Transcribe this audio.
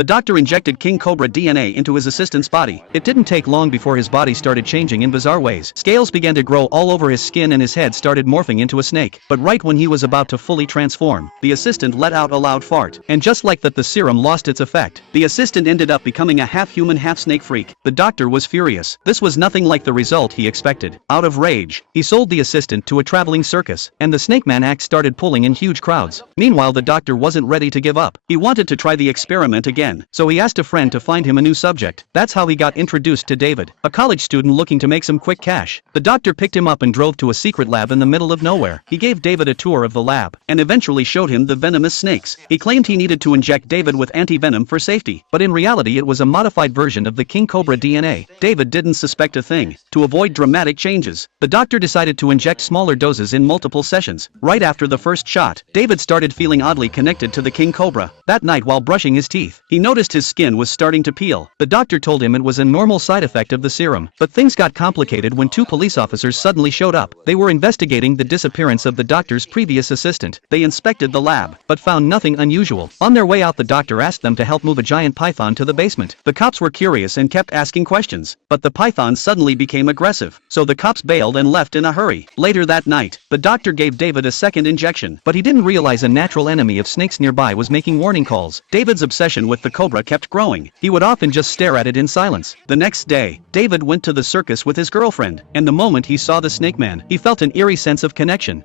The doctor injected King Cobra DNA into his assistant's body. It didn't take long before his body started changing in bizarre ways. Scales began to grow all over his skin and his head started morphing into a snake. But right when he was about to fully transform, the assistant let out a loud fart. And just like that, the serum lost its effect. The assistant ended up becoming a half-human half-snake freak. The doctor was furious. This was nothing like the result he expected. Out of rage, he sold the assistant to a traveling circus, and the Snake Man act started pulling in huge crowds. Meanwhile, the doctor wasn't ready to give up. He wanted to try the experiment again, so he asked a friend to find him a new subject. That's how he got introduced to David, a college student looking to make some quick cash. The doctor picked him up and drove to a secret lab in the middle of nowhere. He gave David a tour of the lab, and eventually showed him the venomous snakes. He claimed he needed to inject David with anti-venom for safety, but in reality it was a modified version of the King Cobra DNA. David didn't suspect a thing. To avoid dramatic changes, the doctor decided to inject smaller doses in multiple sessions. Right after the first shot, David started feeling oddly connected to the King Cobra. That night while brushing his teeth, he noticed his skin was starting to peel. The doctor told him it was a normal side effect of the serum, but things got complicated when two police officers suddenly showed up. They were investigating the disappearance of the doctor's previous assistant. They inspected the lab, but found nothing unusual. On their way out, the doctor asked them to help move a giant python to the basement. The cops were curious and kept asking questions, but the python suddenly became aggressive, so the cops bailed and left in a hurry. Later that night, the doctor gave David a second injection, but he didn't realize a natural enemy of snakes nearby was making warning calls. David's obsession with the cobra kept growing. He would often just stare at it in silence. The next day, David went to the circus with his girlfriend, and the moment he saw the Snake Man, he felt an eerie sense of connection.